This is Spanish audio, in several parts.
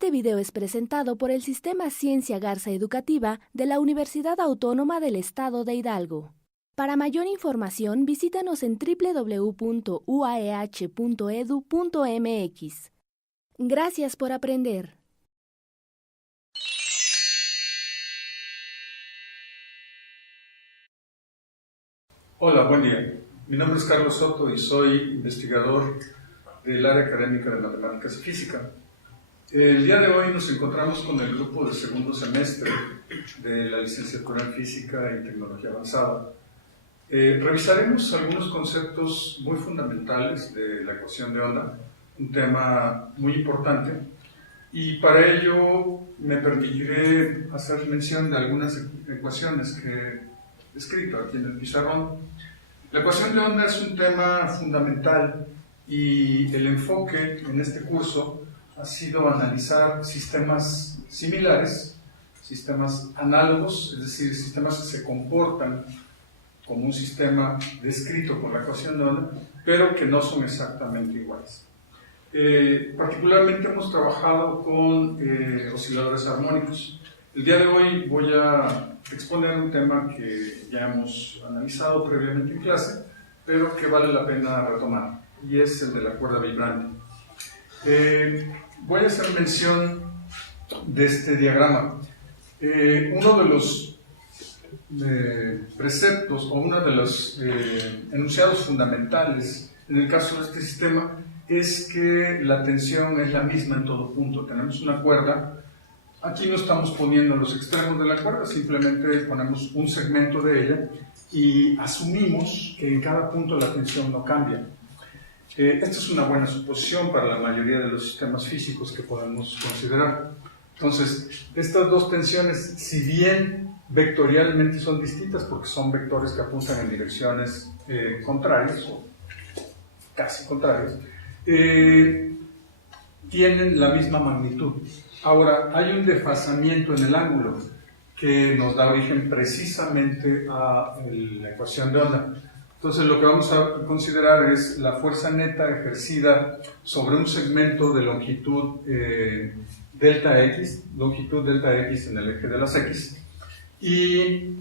Este video es presentado por el Sistema Ciencia Garza Educativa de la Universidad Autónoma del Estado de Hidalgo. Para mayor información, visítanos en www.uaeh.edu.mx. Gracias por aprender. Hola, buen día. Mi nombre es Carlos Soto y soy investigador del área académica de Matemáticas y Física. El día de hoy nos encontramos con el grupo de segundo semestre de la licenciatura en Física y Tecnología Avanzada. Revisaremos algunos conceptos muy fundamentales de la ecuación de onda, un tema muy importante, y para ello me permitiré hacer mención de algunas ecuaciones que he escrito aquí en el pizarrón. La ecuación de onda es un tema fundamental y el enfoque en este curso ha sido analizar sistemas similares, sistemas análogos, es decir, sistemas que se comportan como un sistema descrito por la ecuación de onda, pero que no son exactamente iguales. Particularmente hemos trabajado con osciladores armónicos. El día de hoy voy a exponer un tema que ya hemos analizado previamente en clase, pero que vale la pena retomar, y es el de la cuerda vibrante. Voy a hacer mención de este diagrama. Uno de los preceptos o uno de los enunciados fundamentales en el caso de este sistema es que la tensión es la misma en todo punto. Tenemos una cuerda, aquí no estamos poniendo los extremos de la cuerda, simplemente ponemos un segmento de ella y asumimos que en cada punto la tensión no cambia. Esta es una buena suposición para la mayoría de los sistemas físicos que podemos considerar. Entonces, estas dos tensiones, si bien vectorialmente son distintas porque son vectores que apuntan en direcciones contrarias o casi contrarias, tienen la misma magnitud. Ahora, hay un desfasamiento en el ángulo que nos da origen precisamente a la ecuación de onda. Entonces, lo que vamos a considerar es la fuerza neta ejercida sobre un segmento de longitud delta x en el eje de las x. Y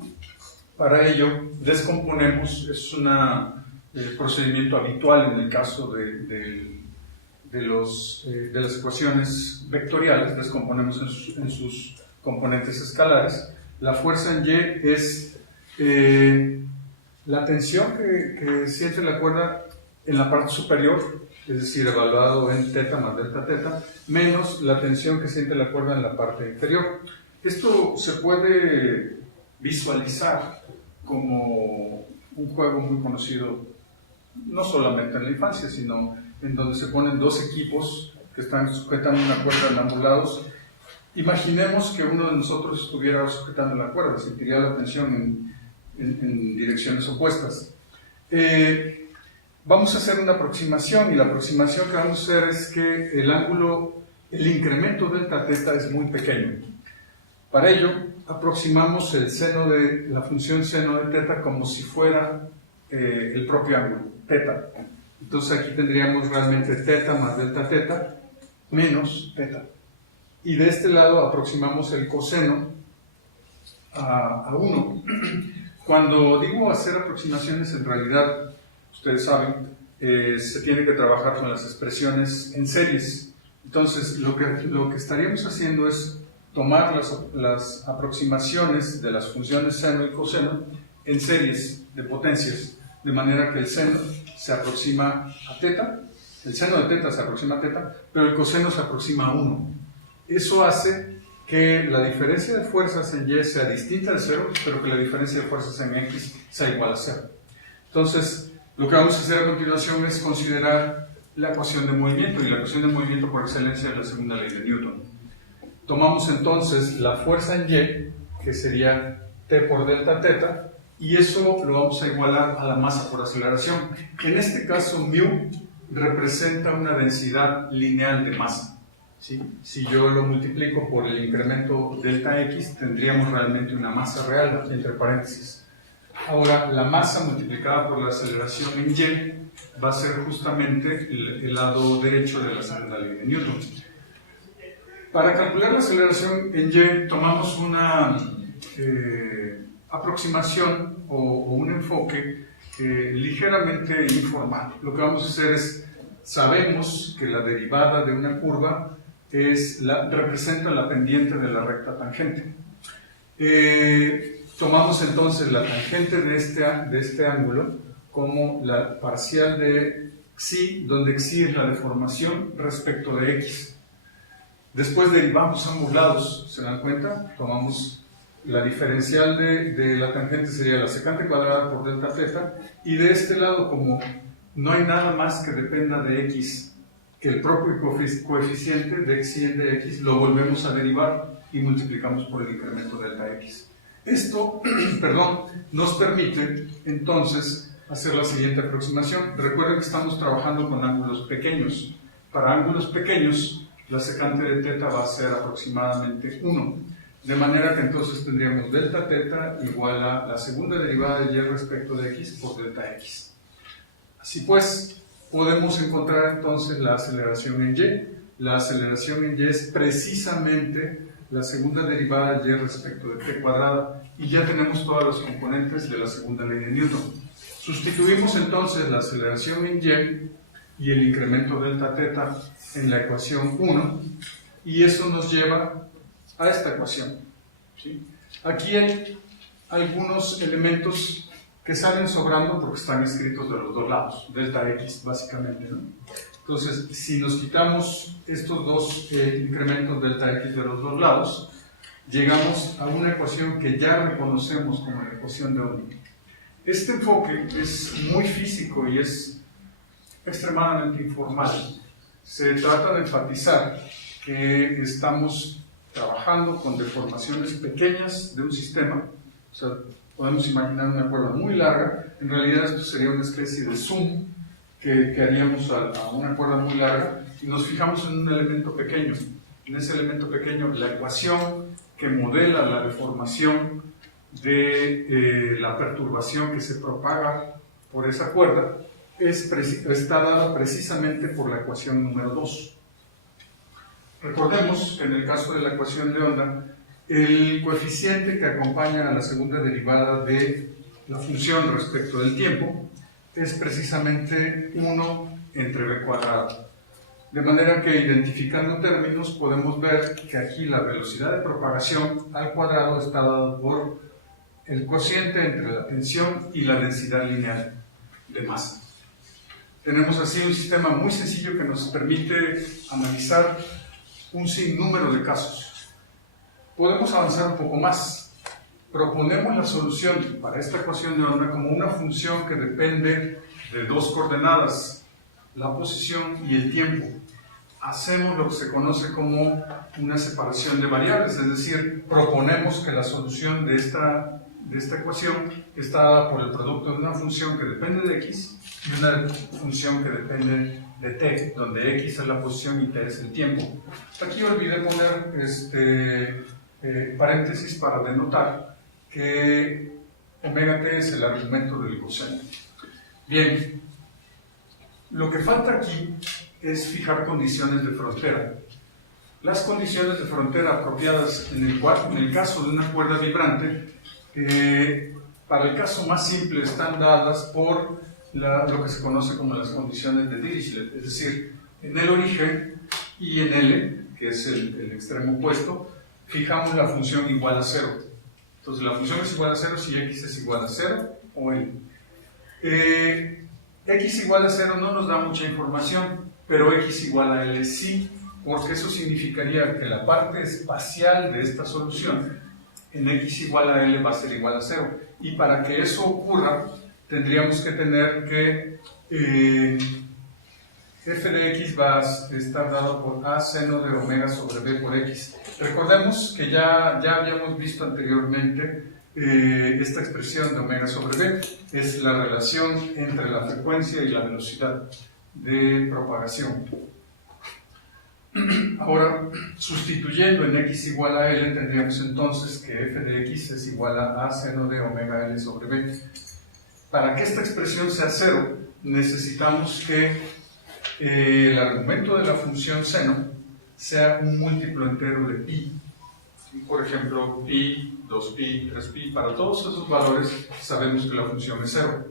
para ello descomponemos, es un procedimiento habitual en el caso de las ecuaciones vectoriales, descomponemos en sus componentes escalares. La fuerza en y es la tensión que siente la cuerda en la parte superior, es decir, evaluado en teta más delta teta, menos la tensión que siente la cuerda en la parte inferior. Esto se puede visualizar como un juego muy conocido, no solamente en la infancia, sino en donde se ponen dos equipos que están sujetando una cuerda en ambos lados. Imaginemos que uno de nosotros estuviera sujetando la cuerda, sentiría la tensión en direcciones opuestas. Vamos a hacer una aproximación, y la aproximación que vamos a hacer es que el incremento delta teta es muy pequeño. Para ello, aproximamos el seno de la función seno de teta como si fuera el propio ángulo, teta. Entonces aquí tendríamos realmente teta más delta teta menos teta. Y de este lado aproximamos el coseno a 1. Cuando digo hacer aproximaciones, en realidad, ustedes saben, se tiene que trabajar con las expresiones en series. Entonces, lo que estaríamos haciendo es tomar las aproximaciones de las funciones seno y coseno en series de potencias, de manera que el seno se aproxima a teta, el seno de teta se aproxima a teta, pero el coseno se aproxima a 1. Eso hace que la diferencia de fuerzas en y sea distinta de 0, pero que la diferencia de fuerzas en x sea igual a 0. Entonces, lo que vamos a hacer a continuación es considerar la ecuación de movimiento, y la ecuación de movimiento por excelencia es la segunda ley de Newton. Tomamos entonces la fuerza en y, que sería t por delta teta, y eso lo vamos a igualar a la masa por aceleración. En este caso, μ representa una densidad lineal de masa. ¿Sí? Si yo lo multiplico por el incremento delta x, tendríamos realmente una masa real, entre paréntesis. Ahora, la masa multiplicada por la aceleración en y va a ser justamente el lado derecho de la segunda ley de Newton. Para calcular la aceleración en Y tomamos una aproximación o un enfoque ligeramente informal. Lo que vamos a hacer es, sabemos que la derivada de una curva representa la pendiente de la recta tangente. Tomamos entonces la tangente de este ángulo como la parcial de xi, donde xi es la deformación respecto de x. Después derivamos ambos lados, ¿se dan cuenta? Tomamos la diferencial de la tangente, sería la secante cuadrada por delta θ, y de este lado, como no hay nada más que dependa de x que el propio coeficiente de x y de x, lo volvemos a derivar y multiplicamos por el incremento delta x. Esto, nos permite entonces hacer la siguiente aproximación. Recuerden que estamos trabajando con ángulos pequeños. Para ángulos pequeños, la secante de θ va a ser aproximadamente 1. De manera que entonces tendríamos delta θ igual a la segunda derivada de y respecto de x por delta x. Así pues, podemos encontrar entonces la aceleración en y. La aceleración en y es precisamente la segunda derivada de y respecto de t cuadrada, y ya tenemos todas las componentes de la segunda ley de Newton. Sustituimos entonces la aceleración en y el incremento delta θ en la ecuación 1, y eso nos lleva a esta ecuación, ¿sí? Aquí hay algunos elementos que salen sobrando porque están escritos de los dos lados, delta x básicamente, ¿no? Entonces, si nos quitamos estos dos incrementos delta x de los dos lados, llegamos a una ecuación que ya reconocemos como la ecuación de onda. Este enfoque es muy físico y es extremadamente informal. Se trata de enfatizar que estamos trabajando con deformaciones pequeñas de un sistema. O sea, podemos imaginar una cuerda muy larga. En realidad esto sería una especie de zoom que haríamos a una cuerda muy larga, y nos fijamos en un elemento pequeño. En ese elemento pequeño, la ecuación que modela la deformación de la perturbación que se propaga por esa cuerda está dada precisamente por la ecuación número 2. Recordemos que en el caso de la ecuación de onda, el coeficiente que acompaña a la segunda derivada de la función respecto del tiempo es precisamente 1 entre b cuadrado. De manera que, identificando términos, podemos ver que aquí la velocidad de propagación al cuadrado está dada por el cociente entre la tensión y la densidad lineal de masa. Tenemos así un sistema muy sencillo que nos permite analizar un sinnúmero de casos. Podemos avanzar un poco más. Proponemos la solución para esta ecuación de onda como una función que depende de dos coordenadas, la posición y el tiempo. Hacemos lo que se conoce como una separación de variables, es decir, proponemos que la solución de esta ecuación está dada por el producto de una función que depende de x y una función que depende de t, donde x es la posición y t es el tiempo. Aquí olvidé poner paréntesis para denotar que omega t es el argumento del coseno. Bien, lo que falta aquí es fijar condiciones de frontera. Las condiciones de frontera apropiadas en el caso de una cuerda vibrante, para el caso más simple, están dadas por lo que se conoce como las condiciones de Dirichlet, es decir, en el origen y en L, que es el extremo opuesto, fijamos la función igual a 0. Entonces la función es igual a 0 si x es igual a 0 o L. X igual a 0 no nos da mucha información, pero x igual a L sí, porque eso significaría que la parte espacial de esta solución en x igual a L va a ser igual a 0. Y para que eso ocurra, tendríamos que tener que f de x va a estar dado por a seno de omega sobre b por x. Recordemos que ya habíamos visto anteriormente esta expresión de omega sobre b. Es la relación entre la frecuencia y la velocidad de propagación. Ahora, sustituyendo en x igual a L, tendríamos entonces que f de x es igual a seno de omega L sobre b. Para que esta expresión sea 0, necesitamos que el argumento de la función seno sea un múltiplo entero de pi. Por ejemplo, pi, 2pi, 3pi, para todos esos valores sabemos que la función es 0.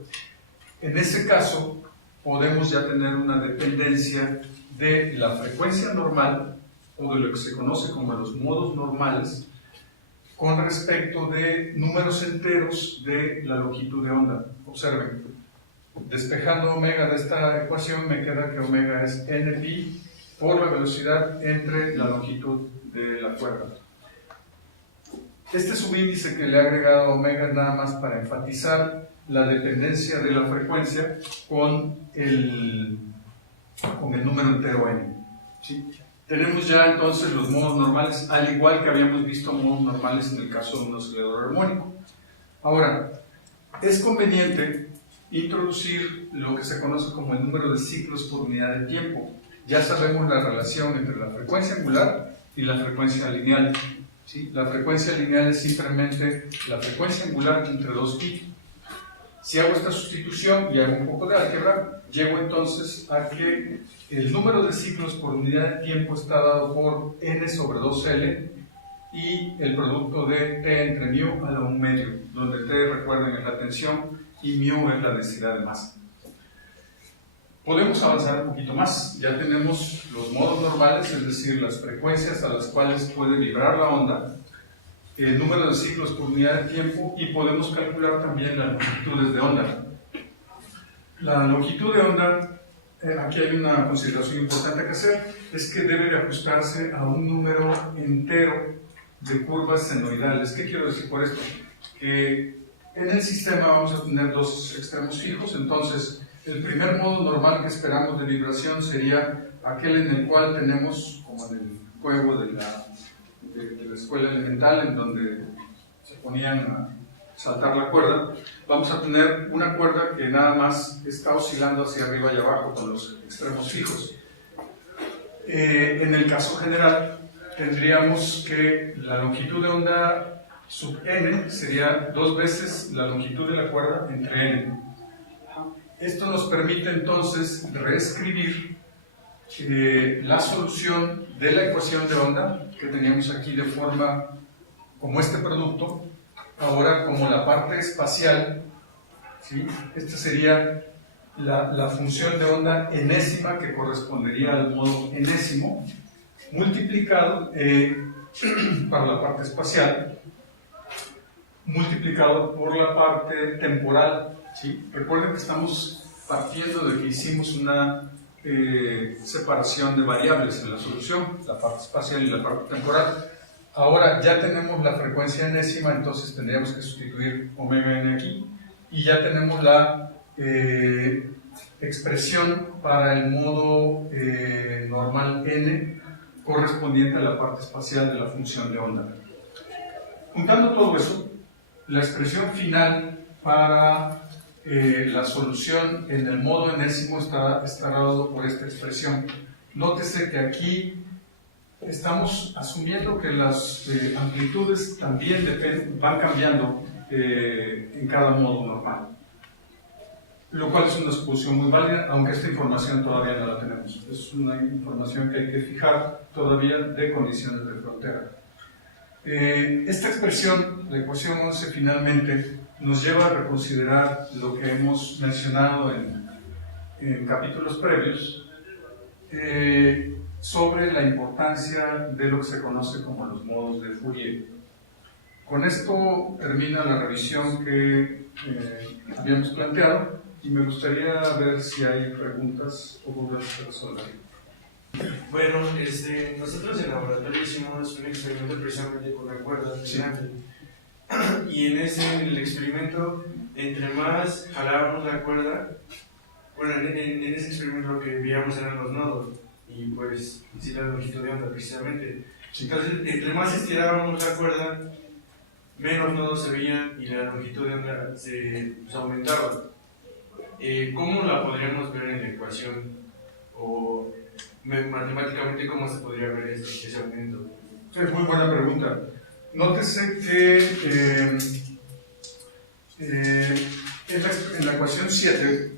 En ese caso, podemos ya tener una dependencia de la frecuencia normal, o de lo que se conoce como los modos normales, con respecto de números enteros de la longitud de onda. Observen, despejando omega de esta ecuación, me queda que omega es npi por la velocidad entre la longitud de la cuerda. Este subíndice que le he agregado a omega es nada más para enfatizar la dependencia de la frecuencia con el número entero n. ¿Sí? Tenemos ya entonces los modos normales, al igual que habíamos visto modos normales en el caso de un oscilador armónico. Ahora, es conveniente introducir lo que se conoce como el número de ciclos por unidad de tiempo. Ya sabemos la relación entre la frecuencia angular y la frecuencia lineal. ¿Sí? La frecuencia lineal es simplemente la frecuencia angular entre 2pi. Si hago esta sustitución y hago un poco de álgebra, llego entonces a que el número de ciclos por unidad de tiempo está dado por n sobre 2L y el producto de t entre μ a la 1 medio, donde t, recuerden, es la tensión y μ es la densidad de masa. Podemos avanzar un poquito más. Ya tenemos los modos normales, es decir, las frecuencias a las cuales puede vibrar la onda, el número de ciclos por unidad de tiempo, y podemos calcular también las longitudes de onda. La longitud de onda, aquí hay una consideración importante que hacer, es que debe de ajustarse a un número entero de curvas senoidales. ¿Qué quiero decir por esto? Que en el sistema vamos a tener dos extremos fijos, entonces el primer modo normal que esperamos de vibración sería aquel en el cual tenemos, como en el juego de la escuela elemental, en donde se ponían a saltar la cuerda. Vamos a tener una cuerda que nada más está oscilando hacia arriba y abajo con los extremos fijos. En el caso general, tendríamos que la longitud de onda sub n sería 2 veces la longitud de la cuerda entre n. Esto nos permite entonces reescribir la solución de la ecuación de onda que teníamos aquí de forma como este producto, ahora como la parte espacial, ¿sí? Esta sería la función de onda enésima, que correspondería al modo enésimo, multiplicado para la parte espacial, multiplicado por la parte temporal. ¿Sí? Recuerden que estamos partiendo de que hicimos una separación de variables en la solución, la parte espacial y la parte temporal. Ahora ya tenemos la frecuencia enésima, entonces tendríamos que sustituir omega n aquí, y ya tenemos la expresión para el modo normal n correspondiente a la parte espacial de la función de onda. Juntando todo eso, la expresión final para la solución en el modo enésimo está dado por esta expresión. Nótese que aquí estamos asumiendo que las amplitudes también van cambiando en cada modo normal, lo cual es una suposición muy válida, aunque esta información todavía no la tenemos. Es una información que hay que fijar todavía de condiciones de frontera. Esta expresión, la ecuación 11, finalmente nos lleva a reconsiderar lo que hemos mencionado en capítulos previos sobre la importancia de lo que se conoce como los modos de Fourier. Con esto termina la revisión que habíamos planteado, y me gustaría ver si hay preguntas o dudas que resolver. Bueno, nosotros en laboratorio hicimos un experimento precisamente con la cuerda gigante. Y en el experimento, entre más jalábamos la cuerda, bueno, en ese experimento lo que veíamos eran los nodos, y pues sí, la longitud de onda precisamente. Entonces, entre más estirábamos la cuerda, menos nodos se veían y la longitud de onda se aumentaba. ¿Cómo la podríamos ver en la ecuación? O matemáticamente, ¿cómo se podría ver ese aumento? Es muy buena pregunta. Nótese que en la ecuación 7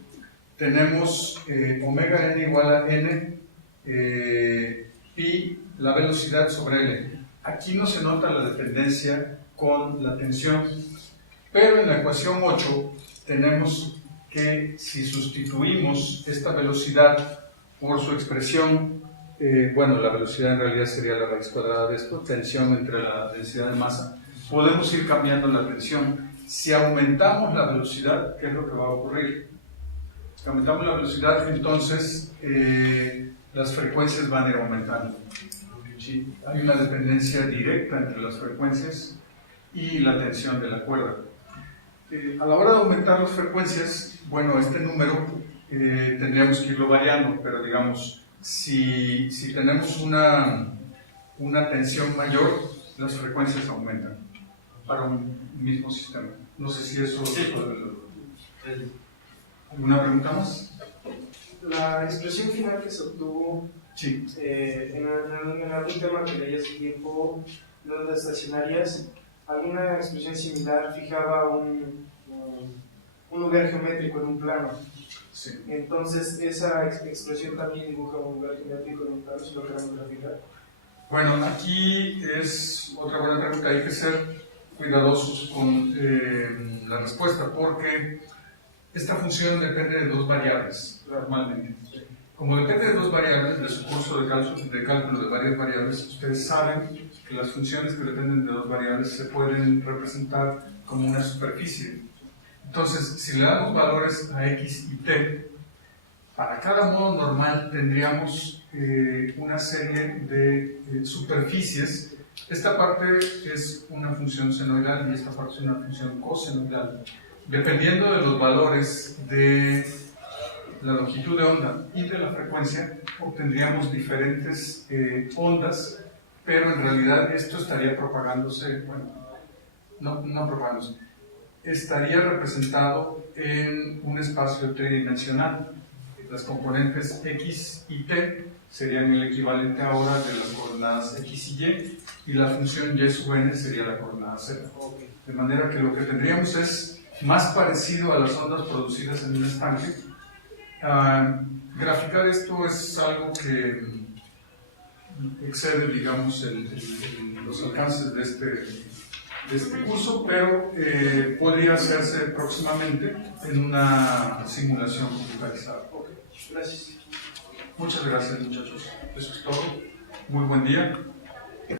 tenemos omega n igual a n pi la velocidad sobre L. Aquí no se nota la dependencia con la tensión, pero en la ecuación 8 tenemos que si sustituimos esta velocidad por su expresión, bueno, la velocidad en realidad sería la raíz cuadrada de esto, tensión entre la densidad de masa, podemos ir cambiando la tensión. Si aumentamos la velocidad, ¿qué es lo que va a ocurrir? Si aumentamos la velocidad, entonces las frecuencias van a ir aumentando. ¿Sí? Hay una dependencia directa entre las frecuencias y la tensión de la cuerda. A la hora de aumentar las frecuencias, bueno, este número tendríamos que irlo variando, pero digamos, si tenemos una tensión mayor, las frecuencias aumentan para un mismo sistema. No sé si eso... Sí. ¿Alguna pregunta más? La expresión final que se obtuvo Sí. en algún tema que leí hace tiempo, de ondas estacionarias, alguna expresión similar fijaba un lugar geométrico en un plano. Sí. Entonces, esa expresión también dibuja un lugar geométrico en un plano, si lo queremos graficar. Bueno, aquí es otra buena pregunta. Hay que ser cuidadosos con la respuesta, porque esta función depende de dos variables, normalmente. Como depende de dos variables, de su curso de cálculo de varias variables, ustedes saben que las funciones que dependen de dos variables se pueden representar como una superficie. Entonces, si le damos valores a x y t, para cada modo normal tendríamos una serie de superficies. Esta parte es una función senoidal y esta parte es una función cosenoidal. Dependiendo de los valores de la longitud de onda y de la frecuencia, obtendríamos diferentes ondas, pero en realidad esto estaría propagándose, bueno, no propagándose, estaría representado en un espacio tridimensional. Las componentes x y t serían el equivalente ahora de las coordenadas x y la función y sub n sería la coordenada z. De manera que lo que tendríamos es más parecido a las ondas producidas en un estanque. Graficar esto es algo que excede, digamos, los alcances de este curso, pero podría hacerse próximamente en una simulación computarizada. Gracias. Muchas gracias, muchachos. Eso es todo. Muy buen día.